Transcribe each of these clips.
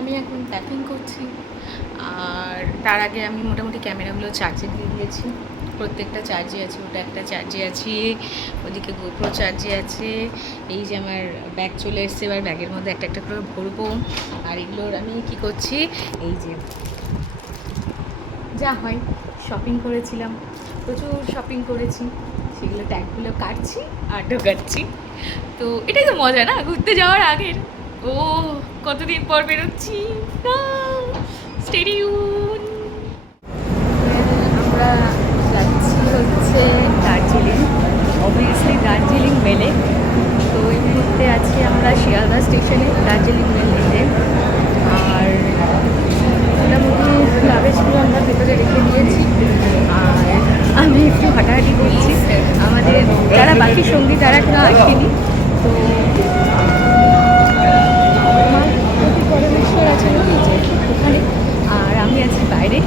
আমি এখন প্যাকিং করছি। আর তার আগে আমি মোটামুটি ক্যামেরাগুলো চার্জে দিয়ে দিয়েছি। প্রত্যেকটা চার্জে আছে, ওটা একটা চার্জে আছে, ওদিকে গোপ্রো চার্জে আছে। এই যে আমার ব্যাগ চলে এসছে, এবার ব্যাগের মধ্যে একটা একটা করে ভরবো। আর এগুলোর আমি কি করছি, এই যে যা হয় শপিং করেছিলাম, প্রচুর শপিং করেছি, সেগুলো ট্যাগগুলো কাটছি আর ঢোকাচ্ছি। তো এটাই তো মজা না ঘুরতে যাওয়ার আগের। ও কতদিন পর বেরোচ্ছি, স্টেডিউন। আমরা যাচ্ছি হচ্ছে দার্জিলিং, অবভিয়াসলি দার্জিলিং মেলে। তো এই মুহূর্তে আছি আমরা শিয়ালদা স্টেশনে, দার্জিলিং মেলে। আর মোটামুটি লাগেজগুলো আমরা ভেতরে রেখে দিয়েছি। আর আমি একটু হাঁটাহাঁটি করছি। আমাদের যারা বাকি সঙ্গী তারা এখনো আসেনি। তো আমার প্রতি পরমেশ্বর আছে যে ওখানে, আর আমি আছি বাইরে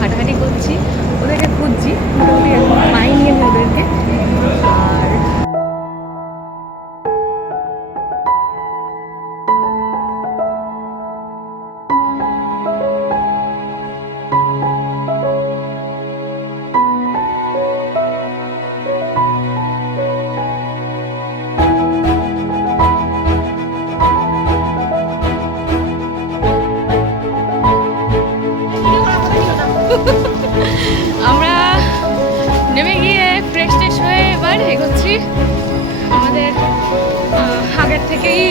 হাঁটাহাঁটি করছি, ওদেরকে খুঁজছি। মোটামুটি এখন পাইনি আমি ওদেরকে। আর আমরা নেমে গিয়ে ফ্রেশ ট্রেশ হয়ে এবার এগোচ্ছি। আমাদের আগের থেকেই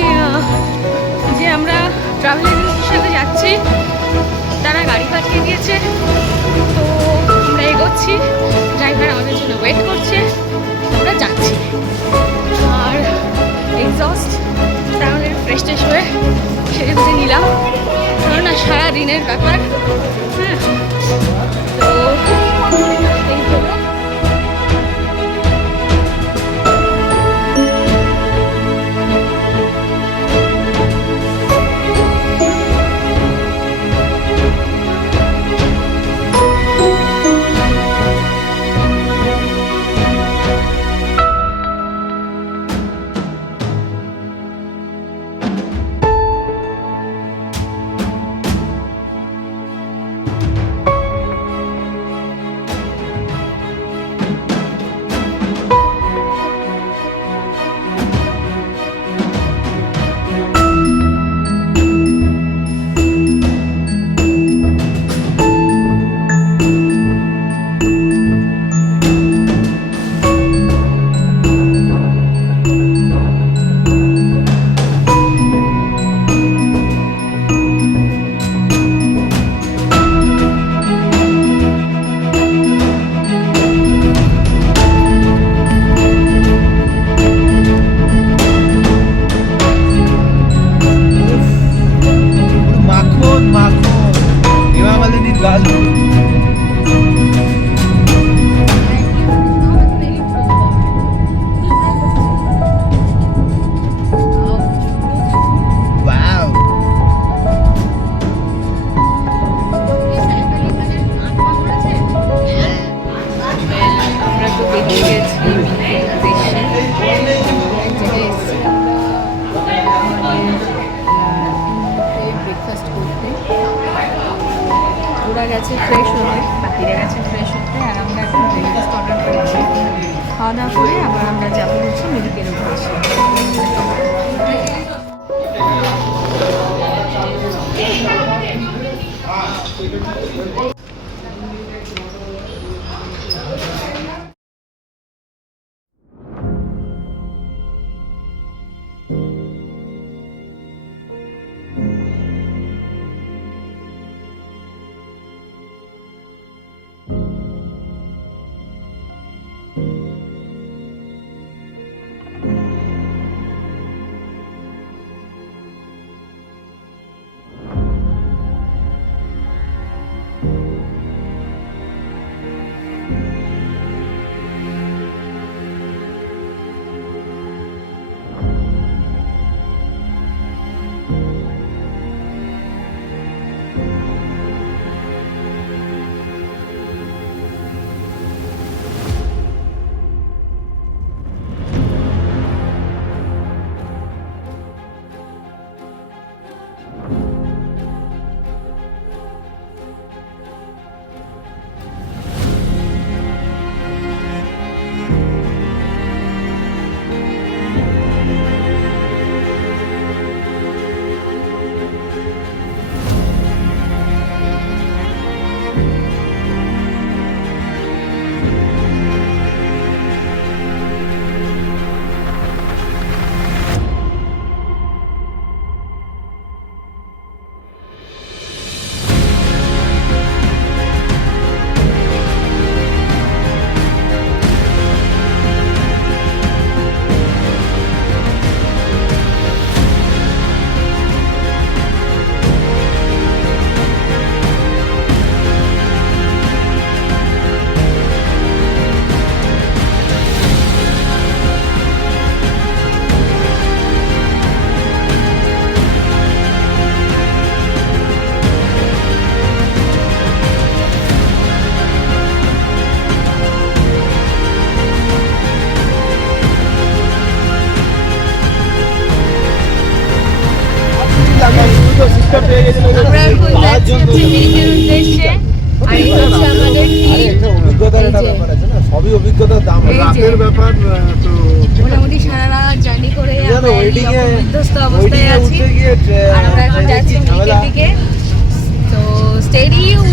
যে আমরা ট্রাভেল এজেন্সির সাথে যাচ্ছি তারা গাড়ি পাঠিয়ে দিয়েছে। তো আমরা এগোচ্ছি, ড্রাইভার আমাদের জন্য ওয়েট করছে, আমরা যাচ্ছি। আর এক্সস্ট, তাহলে ফ্রেশ ট্রেশ হয়ে সেরে বুঝে নিলাম, কারণ না সারাদিনের ব্যাপার। হ্যাঁ, তো এই হলো। ওরা গেছে ফ্রেশ হতে, বাকিরা গেছে ফ্রেশ হতে, আর আমরা এখন ব্রেকফাস্ট অর্ডার করছি। খাওয়া দাওয়া করে আবার আমরা যাবো হচ্ছে মেডিকেলের কাছে। you আমরা এখন যাচ্ছি হচ্ছে মিরিকের উদ্দেশ্যে। আর এই হচ্ছে আমাদের সবই অভিজ্ঞতার দাম, রাতের ব্যাপার তো মোটামুটি সারা রাত জার্নি করে আমরা বিধ্বস্ত অবস্থায় আছি। আর আমরা এখন যাচ্ছি মিরিকের দিকে। তো স্টেডিয়াম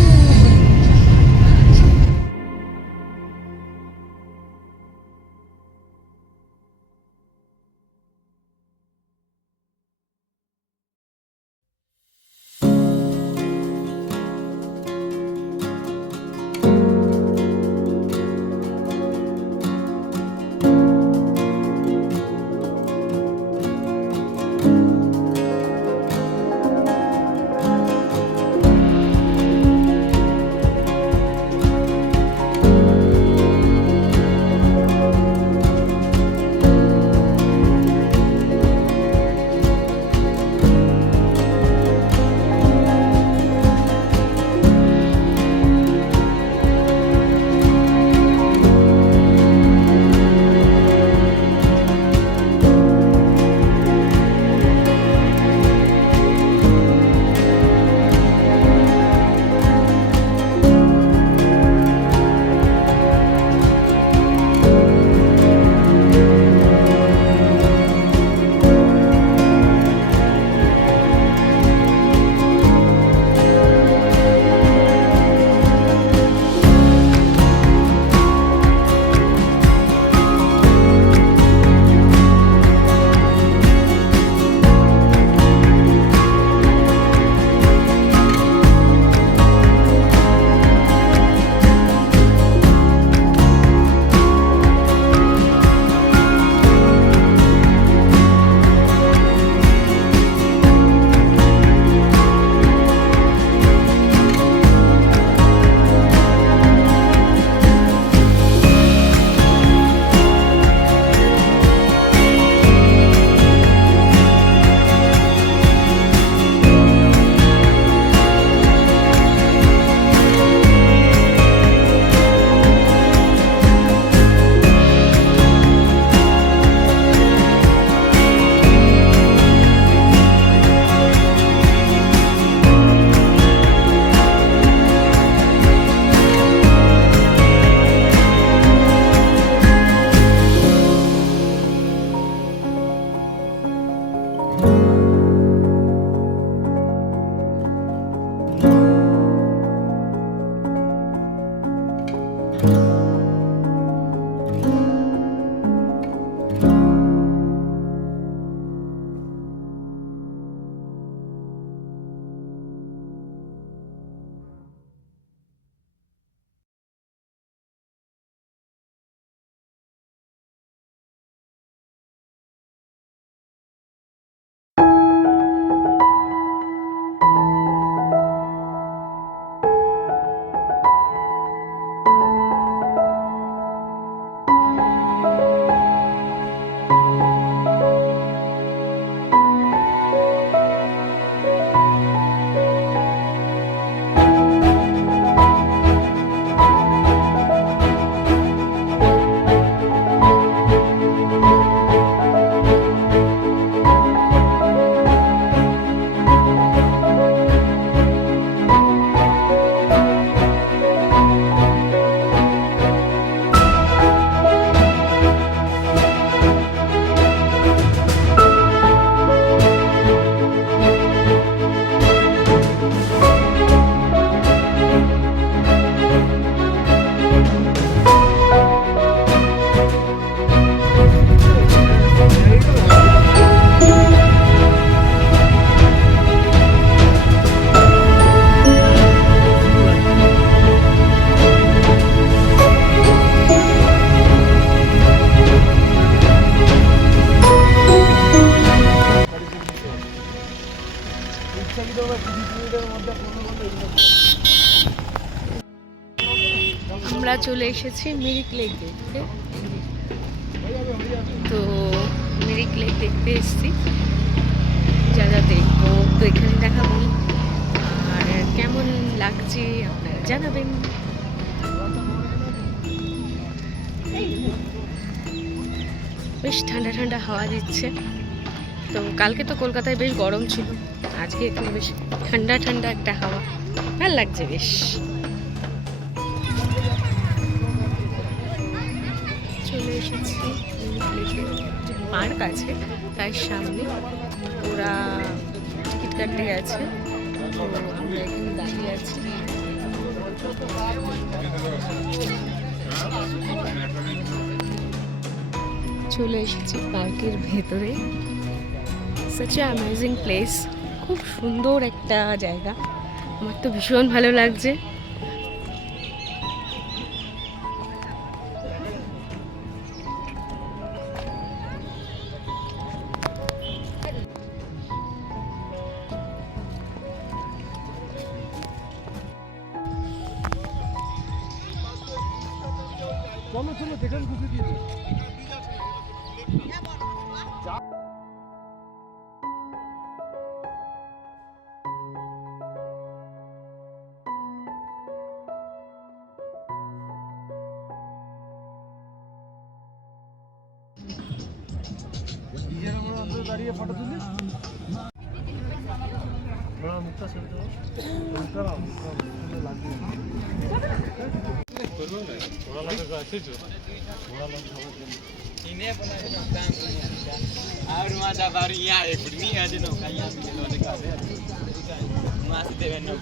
আমরা চলে এসেছি মিরিক লেক দেখতে। তো মিরিক লেক দেখতে এসেছি, যা যা দেখবো তো এখানে দেখাবো। আর কেমন লাগছে আপনারা জানাবেন। বেশ ঠান্ডা ঠান্ডা হাওয়া দিচ্ছে। তো কালকে তো কলকাতায় বেশ গরম ছিল, আজকে এখানে বেশ ঠান্ডা ঠান্ডা একটা হাওয়া, ভাল লাগছে বেশ। চলে এসেছি যে পার্ক আছে তার সামনে, ওরা টিকিট কাটতে গেছে, তো আমরা এখানে দাঁড়িয়ে আছি। চলে এসেছি পার্কের ভেতরে। সাচ এ অ্যামেজিং প্লেস, খুব সুন্দর একটা জায়গা, আমার তো ভীষণ ভালো লাগছে। চলো চলো দেখেন বুঝে দিয়েছি। দাঁড়িয়ে ফটো তুলি মুখটা ছেড়ে দেবো, और माझा बार यहाँ एक नहीं आज नो कहीं आप ले लो देखा है मास देवे नो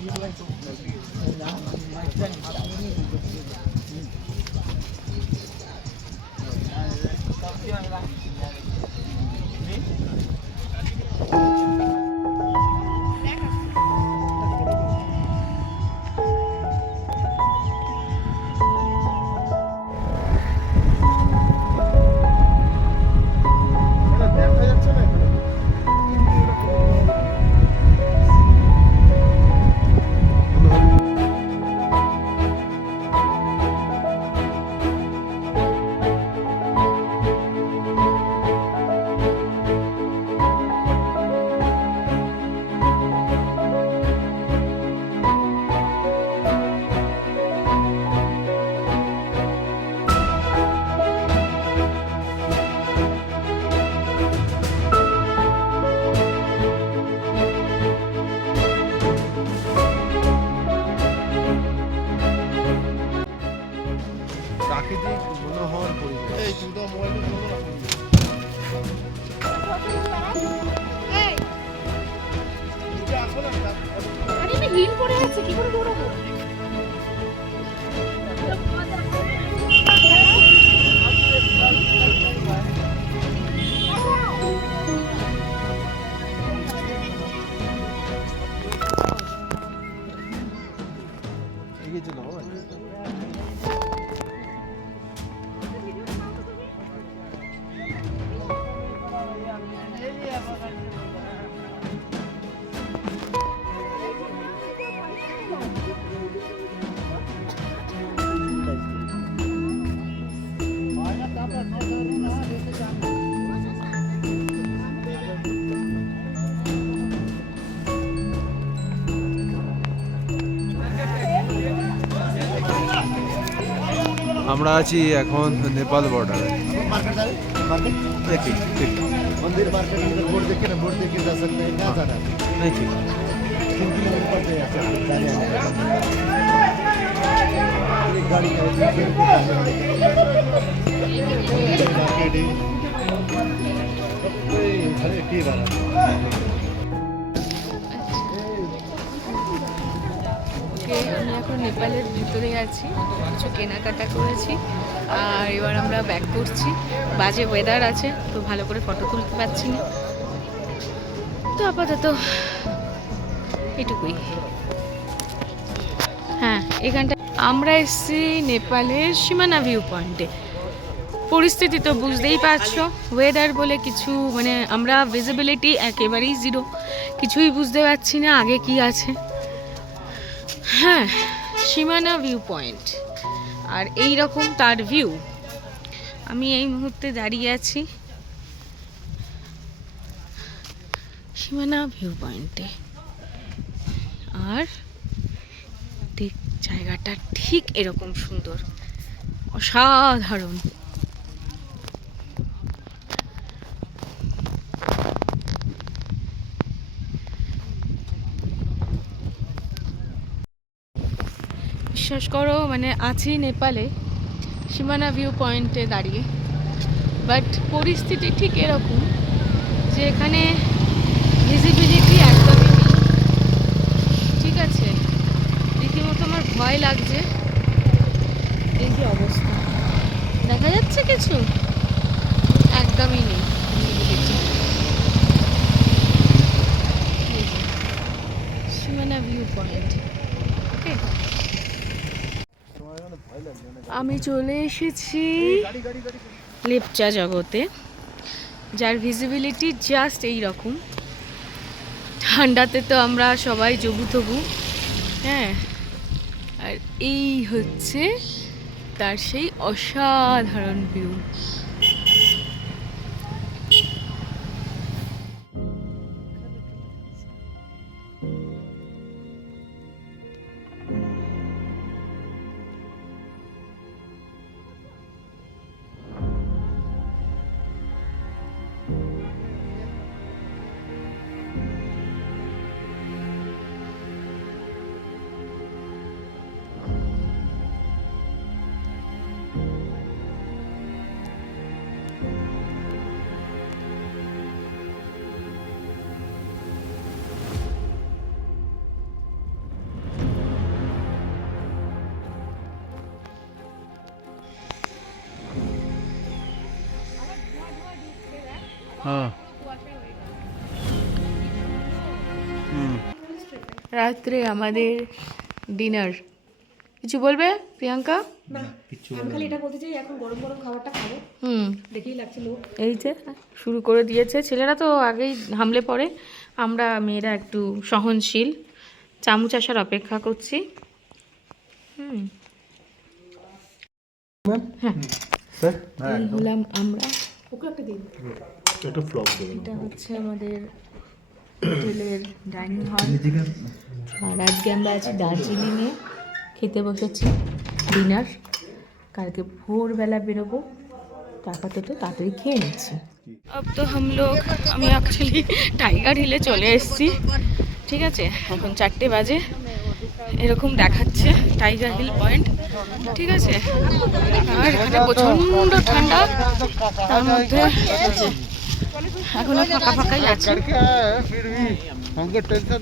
দেখা যাচ্ছে না এখানে। প্রাকৃতিক মনোহর পরিবেশ। এই দুটো মোবাইল হিল পরে আছে, কি করে দৌড়াবো? এগিয়ে চলো বাবা। আমরা আছি এখন নেপাল বর্ডারে। मंदिर मार्केट में बोर्ड देखे ना, बोर्ड देख के जा सकते हैं। कहाँ जाना है? नहीं ठीक 3 किलोमीटर पड़ते हैं यहाँ से जाने आने का। एक गाड़ी का मार्केट ही अरे की बात আমি এখন নেপালের ভিতরে আছি, কিছু কেনাকাটা করেছি আর এবার আমরা ব্যাক করছি। বাজে ওয়েদার আছে তো ভালো করে ফটো তুলতে পারছি না, তো আপাতত এটুকুই। হ্যাঁ, এখানটা আমরা এসেছি নেপালের সীমানা ভিউ পয়েন্টে। পরিস্থিতি তো বুঝতেই পারছো, ওয়েদার বলে কিছু মানে আমরা ভিজিবিলিটি একেবারেই জিরো, কিছুই বুঝতে পারছি না আগে কি আছে। হ্যাঁ, সীমানা ভিউ পয়েন্ট আর এই রকম তার ভিউ। আমি এই মুহূর্তে দাঁড়িয়ে আছি সীমানা ভিউ পয়েন্টে, আর দেখ জায়গাটা ঠিক এরকম সুন্দর, অসাধারণ। বিশ্বাস করো মানে আছি নেপালে সীমানা ভিউ পয়েন্টে দাঁড়িয়ে, বাট পরিস্থিতি ঠিক এরকম যে এখানে ভিজিবিলিটি একদমই নেই। ঠিক আছে, রীতিমতো আমার ভয় লাগছে। এই যে অবস্থা, দেখা যাচ্ছে কিছু একদমই নেই ভিজিবিলিটি। সীমানা ভিউ পয়েন্ট। ওকে, আমি চলে এসেছি লেপচা জগতে, যার ভিজিবিলিটি জাস্ট এই রকম। ঠান্ডাতে তো আমরা সবাই জবু তবু, হ্যাঁ, আর এই হচ্ছে তার সেই অসাধারণ ভিউ। হ্যাঁ রাত্রে আমাদের ডিনার। কিছু বলবে প্রিয়াঙ্কা? আমি খালি এটা বলতে চাই, এখন গরম গরম খাবারটা খাবো, দেখেই লাগছে লোক। এই যে শুরু করে দিয়েছে, ছেলেরা তো আগেই হামলে পড়ে, আমরা মেয়েরা একটু সহনশীল, চামচ আসার অপেক্ষা করছি। স্যার এই হলাম আমরা। ওকে একটা দিন। একটা ফ্লপ দেবেন এটা হচ্ছে আমাদের হোটেলের ডাইনিং হল। আর আজকে আমরা আছি দার্জিলিংয়ে, খেতে বসেছি ডিনার। কালকে ভোরবেলা বেরোবো, তো আপাতত তাড়াতাড়ি খেয়ে নিচ্ছি। अब तो हम लोग, আমি অ্যাকচুয়ালি টাইগার হিলে চলে এসেছি। ঠিক আছে, এখন 4টে বাজে, এরকম দেখাচ্ছে টাইগার হিল পয়েন্ট। ঠিক আছে, আর এখানে প্রচণ্ড ঠান্ডা, তার মধ্যে এখনো ফাঁকা ফাঁকাই আছে। हमको टेंशन